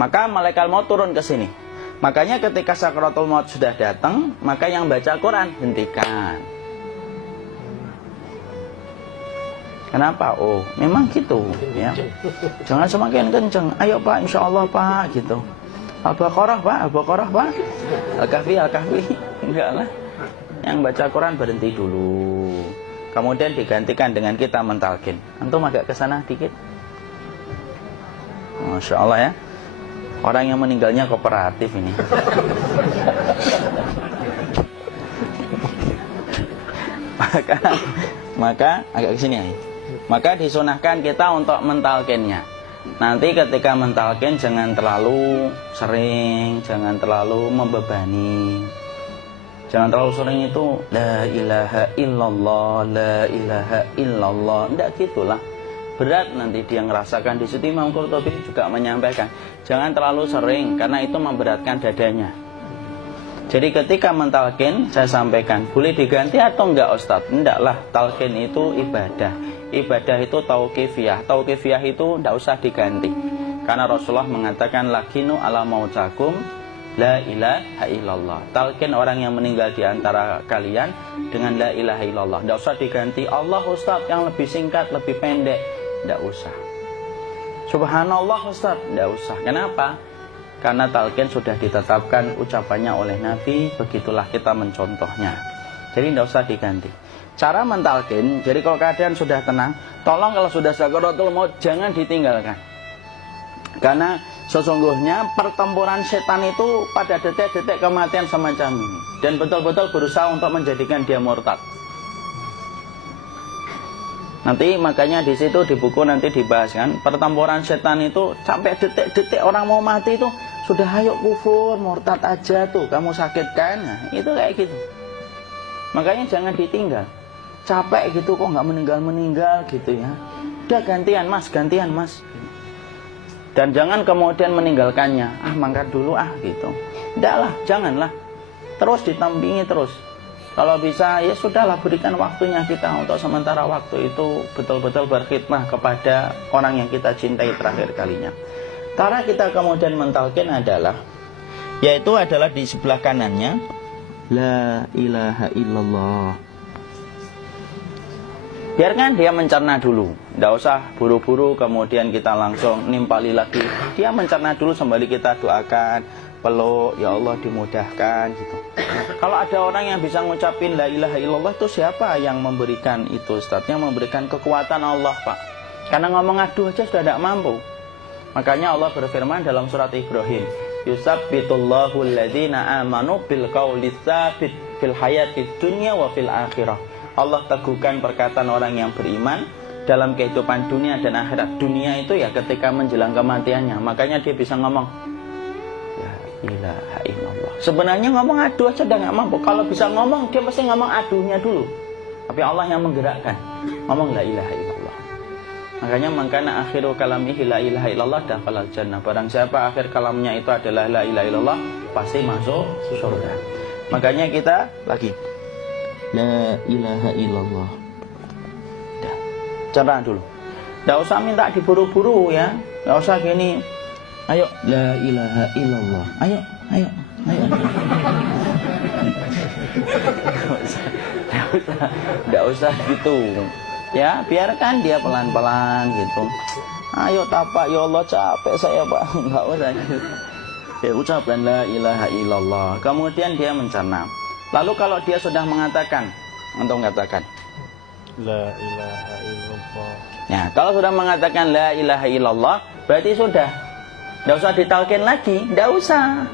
maka malaikat maut turun ke sini. Makanya ketika sakaratul maut sudah datang, maka yang baca Quran hentikan. Kenapa? Oh, memang gitu ya. Jangan semakin kenceng. Ayo Pak, insya Allah Pak, gitu. Al-Baqarah Pak, Al-Baqarah Pak. Al-Kahfi, Al-Kahfi. Enggak lah. Yang baca Quran berhenti dulu. Kemudian digantikan dengan kita mentalkin. Antum agak ke sana dikit. Masya Allah ya. Orang yang meninggalnya kooperatif ini. maka agak ke sini ya. Maka disunahkan kita untuk mentalkinnya. Nanti ketika mentalkin jangan terlalu sering, jangan terlalu membebani. Jangan terlalu sering itu la ilaha illallah, la ilaha illallah. Enggak gitulah. Berat nanti dia ngerasakan. Di situ Imam Qurtubi juga menyampaikan, jangan terlalu sering karena itu memberatkan dadanya. Jadi ketika mentalkin saya sampaikan, boleh diganti atau enggak Ustadz? Enggaklah, talkin itu ibadah. Ibadah itu tauqifiyah. Tauqifiyah itu enggak usah diganti. Karena Rasulullah mengatakan lakinu ala mautakum la ilaha illallah. Talkin orang yang meninggal di antara kalian dengan la ilaha illallah. Enggak usah diganti Allah Ustadz yang lebih singkat, lebih pendek. Enggak usah. Subhanallah Ustadz, enggak usah. Kenapa? Karena talqin sudah ditetapkan ucapannya oleh Nabi, begitulah kita mencontohnya. Jadi tidak usah diganti. Cara mentalqin, jadi kalau keadaan sudah tenang, tolong kalau sudah sakaratul maut jangan ditinggalkan. Karena sesungguhnya pertempuran setan itu pada detik-detik kematian semacam ini. Dan betul-betul berusaha untuk menjadikan dia murtad. Nanti makanya di situ di buku nanti dibahas kan, pertempuran setan itu sampai detik-detik orang mau mati itu sudah ayo kufur, murtad aja tuh, kamu sakit kan? Nah, itu kayak gitu. Makanya jangan ditinggal. Capek gitu kok nggak meninggal gitu ya. Udah gantian mas. Dan jangan kemudian meninggalkannya. Ah mangkat dulu gitu. Enggak lah, janganlah. Terus ditampingi terus. Kalau bisa ya sudahlah, berikan waktunya kita untuk sementara waktu itu betul-betul berkhidmah kepada orang yang kita cintai terakhir kalinya. Cara kita kemudian mentalkin adalah, yaitu adalah di sebelah kanannya la ilaha illallah. Biarkan dia mencerna dulu, tidak usah buru-buru kemudian kita langsung nimpali lagi. Dia mencerna dulu sembari kita doakan, peluk, ya Allah dimudahkan gitu. Kalau ada orang yang bisa ngucapin la ilaha illallah, itu siapa yang memberikan itu Ustaz? Yang memberikan kekuatan Allah Pak. Karena ngomong aduh aja sudah tidak mampu. Makanya Allah berfirman dalam surat Ibrahim, yusabbitullahu alladhina amanu bil qawli tsabit fil hayatid dunya wa fil akhirah. Allah teguhkan perkataan orang yang beriman dalam kehidupan dunia dan akhirat. Dunia itu ya ketika menjelang kematiannya. Makanya dia bisa ngomong la ilaha illallah. Sebenarnya ngomong aduh aja udah gak mampu. Kalau bisa ngomong, dia pasti ngomong aduhnya dulu. Tapi Allah yang menggerakkan. Ngomong la ilaha illallah. Makanya mangkana akhiru kalamihi la ilaha illallah dakhalal jannah. Barang siapa akhir kalamnya itu adalah la ilaha illallah, pasti masuk surga. Makanya kita lagi la ilaha illallah. Dah, cerna dulu. Tidak usah minta diburu-buru ya. Tidak usah gini. Ayo la ilaha illallah. Ayo. Tidak usah gitu. Ya, biarkan dia pelan-pelan gitu. Ayo tapak, ya Allah capek saya Pak. Enggak usah gitu. Dia ucapkan la ilaha illallah. Kemudian dia mencerna. Lalu kalau dia sudah mengatakan, untuk mengatakan la ilaha illallah. Ya, kalau sudah mengatakan la ilaha illallah, berarti sudah. Tidak usah ditalkin lagi, tidak usah.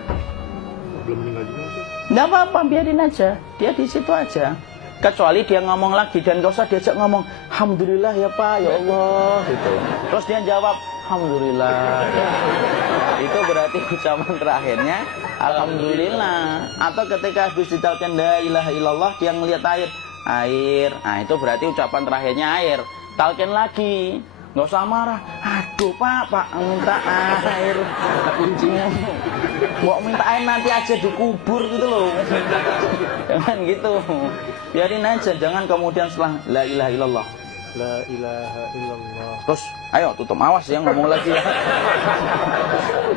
Belum meninggal juga sih. Tidak apa-apa, biarin aja. Dia di situ aja. Kecuali dia ngomong lagi dan gak usah diajak ngomong alhamdulillah ya Pak, ya Allah gitu. Terus dia jawab alhamdulillah. Itu berarti ucapan terakhirnya alhamdulillah. Atau ketika habis ditalkin la ilaha illallah, dia ngelihat air. Nah, itu berarti ucapan terakhirnya air. Talkin lagi. Nggak usah marah. Aduh Pak minta air. Mau minta air nanti aja dikubur gitu loh. Jangan gitu. Biarin aja. Jangan kemudian setelah la ilaha illallah La ilaha illallah. Terus, ayo tutup, awas ya ngomong lagi ya.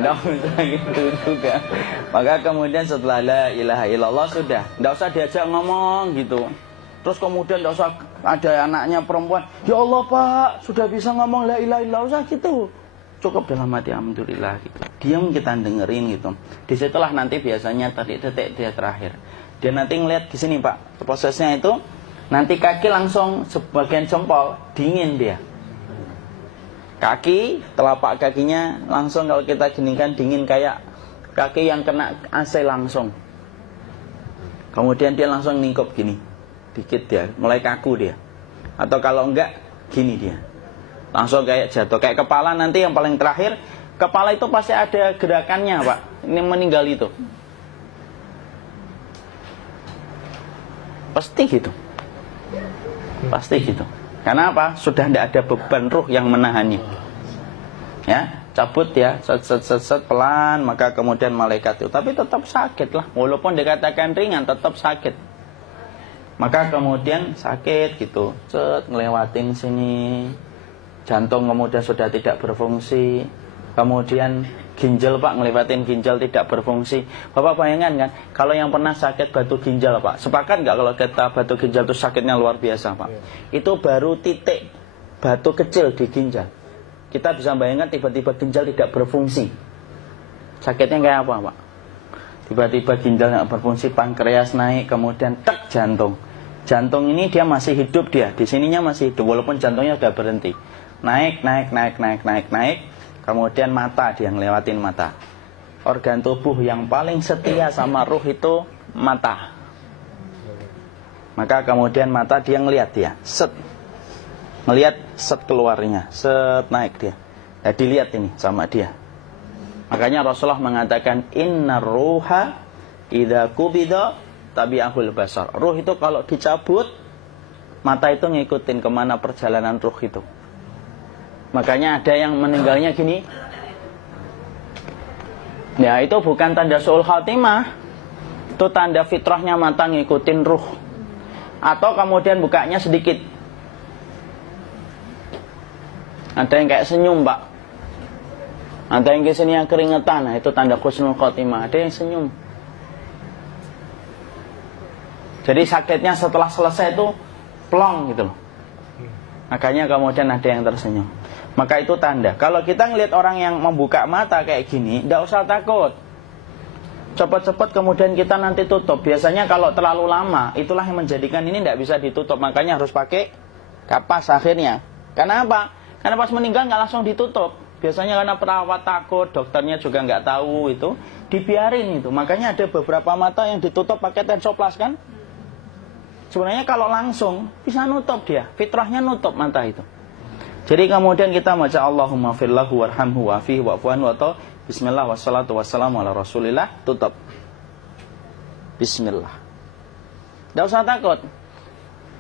Nggak usah gitu juga. Maka kemudian setelah la ilaha illallah sudah, nggak usah diajak ngomong gitu. Terus kemudian nggak usah ada anaknya perempuan, ya Allah Pak, sudah bisa ngomong la ilaha illallah, usah gitu. Cukup dalam hati alhamdulillah gitu. Diam kita dengerin gitu. Disitulah nanti biasanya detik dia terakhir. Dia nanti ngeliat di sini Pak, prosesnya itu nanti kaki langsung sebagian jempol dingin dia. Kaki, telapak kakinya langsung kalau kita geningkan dingin kayak kaki yang kena AC langsung. Kemudian dia langsung ningkup gini, dikit dia, mulai kaku dia. Atau kalau enggak, gini dia. Langsung kayak jatuh, kayak kepala nanti yang paling terakhir. Kepala itu pasti ada gerakannya Pak, ini meninggal itu. Pasti gitu. Pasti gitu. Karena apa? Sudah tidak ada beban ruh yang menahannya. Ya, cabut ya, set pelan, maka kemudian malaikat itu. Tapi tetap sakit lah, walaupun dikatakan ringan, tetap sakit. Maka kemudian sakit gitu, ngelewatin sini, jantung kemudian sudah tidak berfungsi, kemudian ginjal Pak, ngelewatin ginjal tidak berfungsi. Bapak bayangkan kan, kalau yang pernah sakit batu ginjal Pak, sepakat nggak kalau kita batu ginjal itu sakitnya luar biasa Pak? Itu baru titik batu kecil di ginjal. Kita bisa bayangkan tiba-tiba ginjal tidak berfungsi, sakitnya kayak apa Pak? Tiba-tiba ginjal nggak berfungsi, pankreas naik, kemudian tek jantung. Jantung ini dia masih hidup dia, di sininya masih hidup walaupun jantungnya sudah berhenti. Naik, kemudian mata dia ngelewatin mata. Organ tubuh yang paling setia sama ruh itu mata. Maka kemudian mata dia ngelihat dia, ngelihat keluarnya, naik dia. Ya dilihat ini sama dia. Makanya Rasulullah mengatakan innar ruha idza qubida tabi'ahul basar. Ruh itu kalau dicabut, mata itu ngikutin kemana perjalanan ruh itu. Makanya ada yang meninggalnya gini. Ya itu bukan tanda su'ul khatimah, itu tanda fitrahnya mata ngikutin ruh. Atau kemudian bukanya sedikit. Ada yang kayak senyum Pak, ada yang kesini yang keringetan, nah itu tanda husnul khatimah. Ada yang senyum. Jadi sakitnya setelah selesai itu plong gitu loh. Makanya kemudian ada yang tersenyum. Maka itu tanda. Kalau kita ngelihat orang yang membuka mata kayak gini, tidak usah takut. Cepat-cepat kemudian kita nanti tutup. Biasanya kalau terlalu lama, itulah yang menjadikan ini tidak bisa ditutup. Makanya harus pakai kapas akhirnya. Karena apa? Karena pas meninggal nggak langsung ditutup. Biasanya karena perawat takut, dokternya juga nggak tahu itu, dibiarin itu. Makanya ada beberapa mata yang ditutup pakai tensoplas kan? Sebenarnya kalau langsung bisa nutup dia, fitrahnya nutup mata itu. Jadi kemudian kita baca Allahumma firlahu warhamhu wa'afihi wa'fu anhu atau bismillah wassalatu wassalamu ala rasulillah, tutup. Bismillah. Tidak usah takut.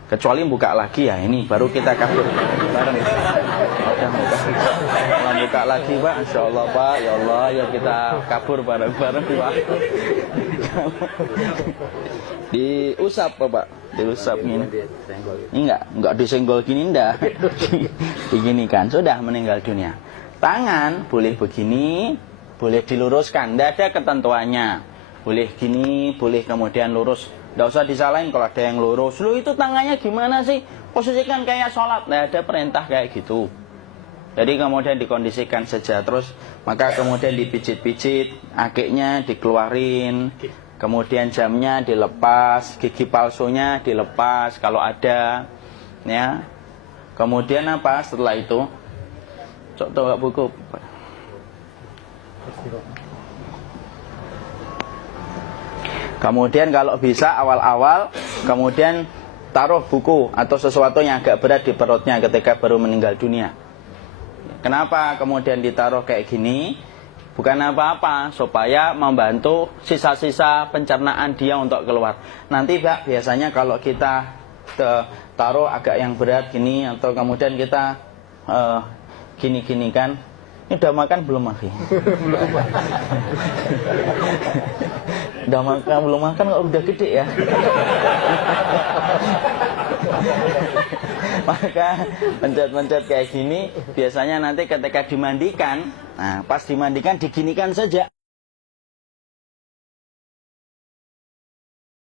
Kecuali buka lagi ya, ini baru kita kabur bareng. Kalau buka lagi Pak, insya Allah Pak, ya Allah ya kita kabur bareng-bareng Pak. Diusap Pak, diusap gini. Ini enggak disenggol gini enggak. Begini kan, sudah meninggal dunia. Tangan boleh begini, boleh diluruskan, tidak ada ketentuannya. Boleh gini, boleh kemudian lurus. Tidak usah disalahin kalau ada yang lurus. Lu itu tangannya gimana sih? Posisikan kayak sholat. Tidak ada perintah kayak gitu. Jadi kemudian dikondisikan saja. Terus maka kemudian dipijit-pijit, akiknya dikeluarin, kemudian jamnya dilepas, gigi palsunya dilepas kalau ada, ya. Kemudian apa setelah itu? Coba buku. Kemudian kalau bisa awal-awal, kemudian taruh buku atau sesuatu yang agak berat di perutnya ketika baru meninggal dunia. Kenapa kemudian ditaruh kayak gini? Bukan apa-apa, supaya membantu sisa-sisa pencernaan dia untuk keluar. Nanti Pak, biasanya kalau kita taruh agak yang berat gini, atau kemudian kita gini-gini kan, ini udah makan belum Maki? Udah makan belum makan kok udah gede ya? Maka mencet-mencet kayak gini biasanya nanti ketika dimandikan, nah pas dimandikan diginikan saja.